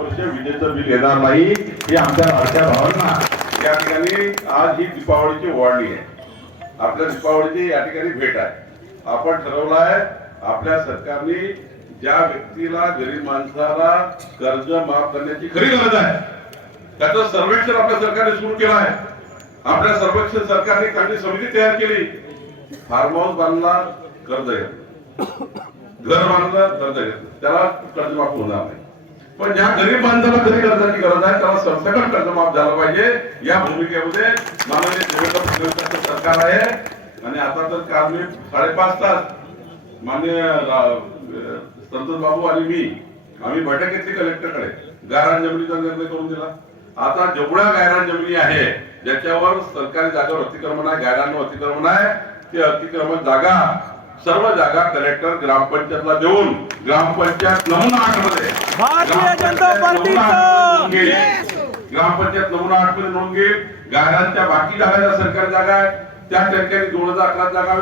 वर्ष विजेचं बिल येणार नाही हे आमच्या लाडक्या भावांना. या ठिकाणी आज ही दीपावलीची वाढली आहे. आपल्या दीपावलीची या ठिकाणी भेट आहे. आपण ठरवलं आहे आपल्या सरकारने ज्या व्यक्तीला गरीब माणसाला कर्ज माफ करण्याची खरी गरज आहे त्याचं सर्वेक्षण आपल्या सरकारने सुरू केलं आहे. आपल्या सर्वेक्षण सरकारने चांगली समिती तयार केली. फार्म हाऊस बांधला कर्ज घेतलं. घर बांधलं कर्ज घेतलं. त्याला कर्ज माफ होणार नाही. पण ज्या गरीब माणसाला कधी कर्जाची गरज आहे त्याला सरसकट कर्जमाफ झालं पाहिजे. या भूमिकेमध्ये माननीय देवेंद्र फडणवीसांचं सरकार आहे. आणि आता तर काल मी साडेपाच तास मान्य संतोष बाबू आणि मी आम्ही बैठक घेतली कलेक्टरकडे. गायरान जमिनीचा निर्णय करून दिला. आता जेवढ्या गायरान जमिनी आहे ज्याच्यावर सरकारी जागेवर अतिक्रमण आहे गायरान अतिक्रमण आहे ते अतिक्रमण जागा सर्व जागा कलेक्टर ग्रामपंचायतला देऊन ग्रामपंचायत नमुना आठमध्ये भारतीय जनता पार्टीचं! ग्रामपंचायत नमुना आठमध्ये नोंद घेईल गायरांच्या बाकी जागा ज्या सरकारी जागा आहेत त्या ठिकाणी दोन हजार अकरा जागा